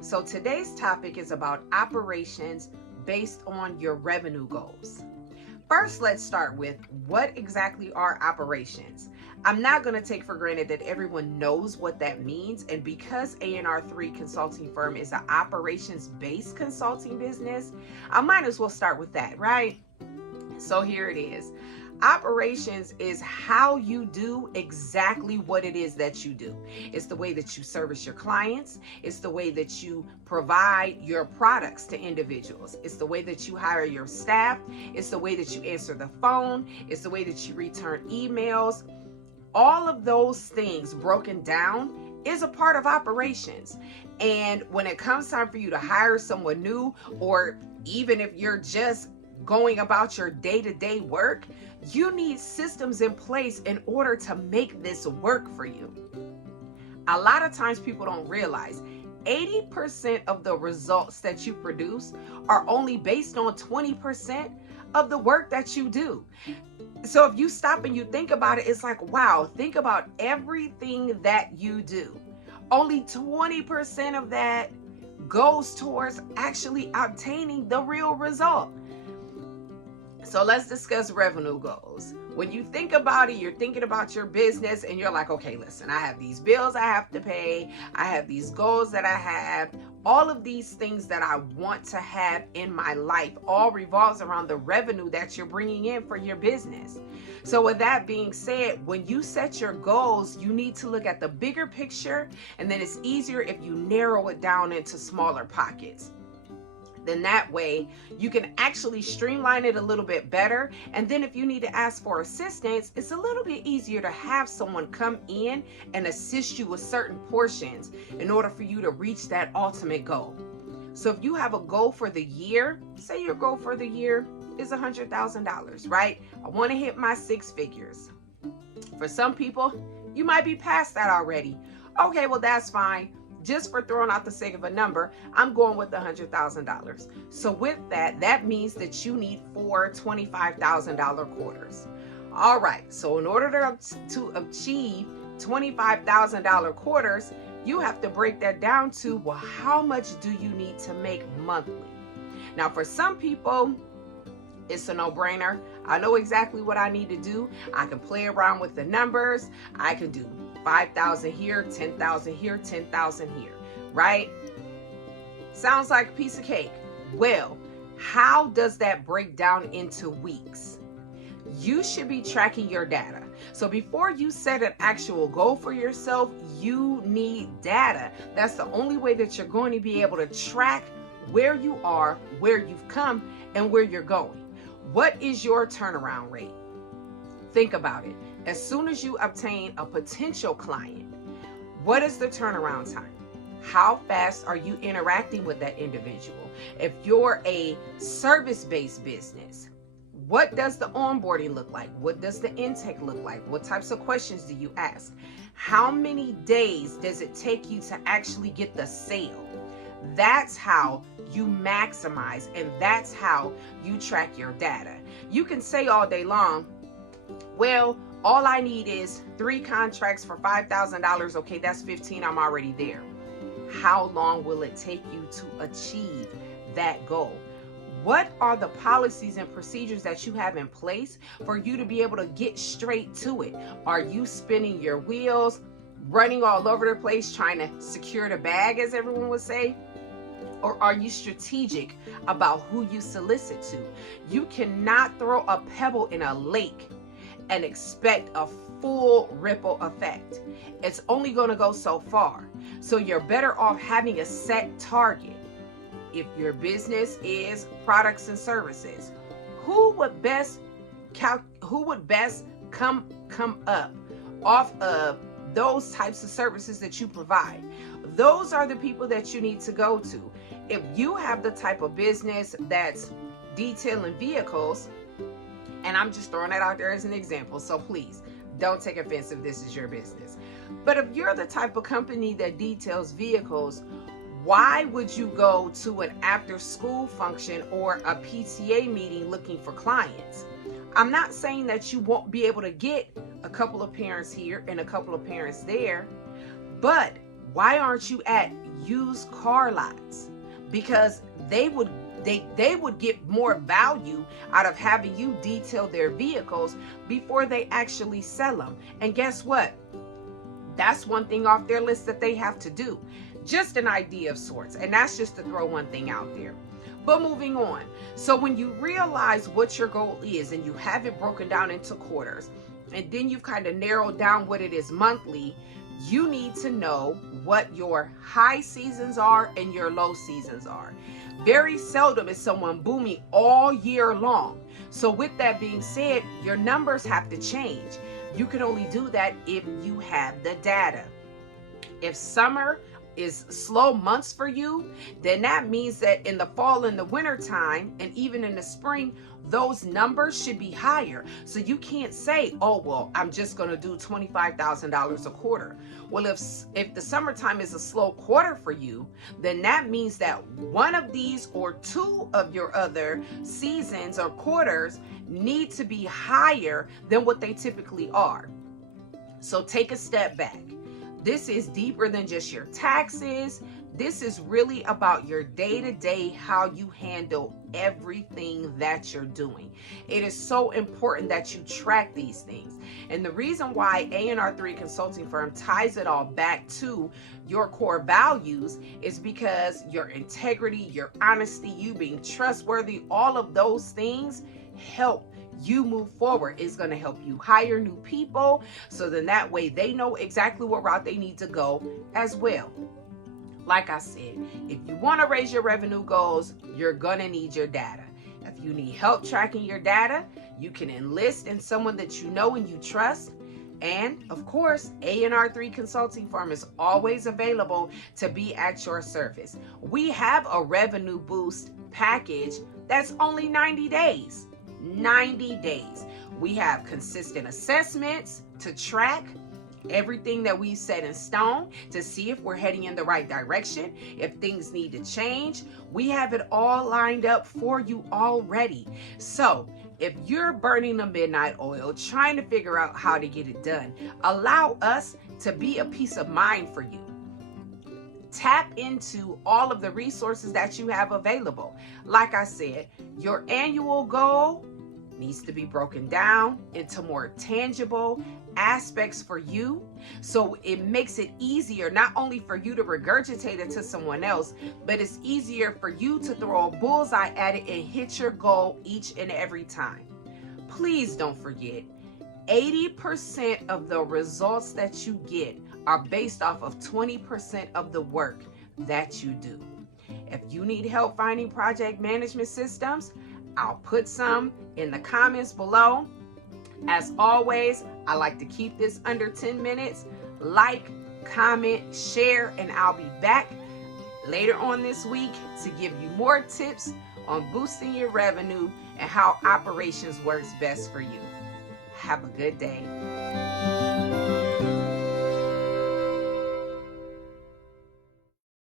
So today's topic is about operations based on your revenue goals. First, let's start with what exactly are operations. I'm not going to take for granted that everyone knows what that means, and because A&R3 Consulting Firm is an operations-based consulting business, I might as well start with that, right? So here it is. Operations is how you do exactly what it is that you do. It's the way that you service your clients. It's the way that you provide your products to individuals. It's the way that you hire your staff. It's the way that you answer the phone. It's the way that you return emails. All of those things broken down is a part of operations. And when it comes time for you to hire someone new, or even if you're just going about your day-to-day work, you need systems in place in order to make this work for you. A lot of times people don't realize 80% of the results that you produce are only based on 20% of the work that you do. So if you stop and you think about it, it's like, wow, think about everything that you do. Only 20% of that goes towards actually obtaining the real result. So let's discuss revenue goals. When you think about it, you're thinking about your business and you're like, okay, listen, I have these bills I have to pay. I have these goals that I have. All of these things that I want to have in my life all revolves around the revenue that you're bringing in for your business. So with that being said, when you set your goals, you need to look at the bigger picture, and then it's easier if you narrow it down into smaller pockets. Then that way you can actually streamline it a little bit better. And then if you need to ask for assistance, it's a little bit easier to have someone come in and assist you with certain portions in order for you to reach that ultimate goal. So if you have a goal for the year, say your goal for the year is $100,000, right? I want to hit my 6 figures. For some people, you might be past that already. Okay, well, that's fine. Just for throwing out the sake of a number, I'm going with $100,000. So with that, that means that you need 4 $25,000 quarters. All right, so in order to achieve $25,000 quarters, you have to break that down to, well, how much do you need to make monthly? Now, for some people, it's a no-brainer. I know exactly what I need to do. I can play around with the numbers. I can do 5,000 here, 10,000 here, 10,000 here, right? Sounds like a piece of cake. Well, how does that break down into weeks? You should be tracking your data. So before you set an actual goal for yourself, you need data. That's the only way that you're going to be able to track where you are, where you've come, and where you're going. What is your turnaround rate? Think about it. As soon as you obtain a potential client, what is the turnaround time? How fast are you interacting with that individual? If you're a service-based business, what does the onboarding look like? What does the intake look like? What types of questions do you ask? How many days does it take you to actually get the sale? That's how you maximize, and that's how you track your data. You can say all day long, well, all I need is 3 contracts for $5,000. Okay, that's 15. I'm already there. How long will it take you to achieve that goal? What are the policies and procedures that you have in place for you to be able to get straight to it? Are you spinning your wheels, running all over the place, trying to secure the bag, as everyone would say? Or are you strategic about who you solicit to? You cannot throw a pebble in a lake and expect a full ripple effect. It's only going to go so far. So you're better off having a set target. If your business is products and services, who would best come up off of those types of services that you provide? Those are the people that you need to go to. If you have the type of business that's detailing vehicles, and I'm just throwing that out there as an example, so please don't take offense if this is your business. But if you're the type of company that details vehicles, why would you go to an after-school function or a PTA meeting looking for clients? I'm not saying that you won't be able to get a couple of parents here and a couple of parents there, but why aren't you at used car lots, because they would get more value out of having you detail their vehicles before they actually sell them. And guess what? That's one thing off their list that they have to do. Just an idea of sorts. And that's just to throw one thing out there. But moving on. So when you realize what your goal is and you have it broken down into quarters, and then you've kind of narrowed down what it is monthly, you need to know what your high seasons are and your low seasons are. Very seldom is someone booming all year long. So with that being said, your numbers have to change. You can only do that if you have the data. If summer is slow months for you, then that means that in the fall and the winter time, and even in the spring, those numbers should be higher. So you can't say, oh, well, I'm just going to do $25,000 a quarter. Well, if the summertime is a slow quarter for you, then that means that one of these or two of your other seasons or quarters need to be higher than what they typically are. So take a step back. This is deeper than just your taxes. This is really about your day-to-day, how you handle everything that you're doing. It is so important that you track these things. And the reason why A&R3 Consulting Firm ties it all back to your core values is because your integrity, your honesty, you being trustworthy, all of those things help you move forward. Is going to help you hire new people, so then that way they know exactly what route they need to go as well. Like I said, if you want to raise your revenue goals, you're going to need your data. If you need help tracking your data, you can enlist in someone that you know and you trust. And of course, A&R3 Consulting Firm is always available to be at your service. We have a revenue boost package that's only 90 days. 90 days. We have consistent assessments to track everything that we set in stone to see if we're heading in the right direction, if things need to change. We have it all lined up for you already. So if you're burning the midnight oil, trying to figure out how to get it done, allow us to be a peace of mind for you. Tap into all of the resources that you have available. Like I said, your annual goal needs to be broken down into more tangible aspects for you, so it makes it easier not only for you to regurgitate it to someone else, but it's easier for you to throw a bullseye at it and hit your goal each and every time. Please don't forget, 80% of the results that you get are based off of 20% of the work that you do. If you need help finding project management systems, I'll put some in the comments below. As always, I like to keep this under 10 minutes. Like, comment, share, and I'll be back later on this week to give you more tips on boosting your revenue and how operations works best for you. Have a good day.